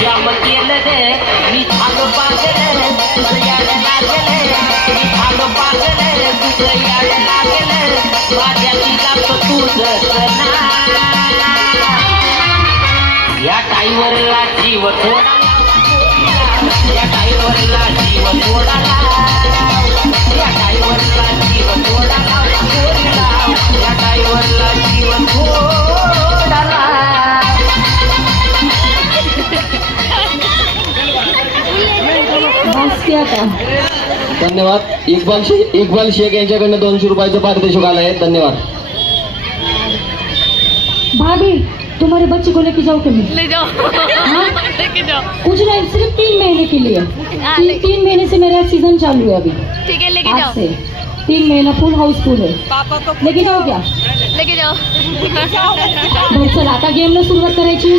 श्याम केलं रे मी झालो पागल तुझं याड लागलं मी झालो पागल तुझं याड लागलं माझ्या दिलात तुझं ना या टाईवरला जीव थोडा या टाईवरला जीव थोडा या टाईवरला जीव थोडा या टाईवरला जीव थोडा धन्यवाद. इक्बाल शेख यांच्याकडनं 200 रुपयाचं पारितोषिक आलं आहे. धन्यवाद. भाभी तुम्हारे बच्चे को लेके जाओ कि मैं ले जाओ लेके जाओ कुछ नहीं सिर्फ 3 महीने के लिए तीन महीने से मेरा सीजन चालू है अभी ठीक है लेके आज जाओ से 3 महीना फुल हाउसफुल है पापा को लेके जाओ क्या लेके जाओ बरं चला आता गेमला सुरुवात करायची.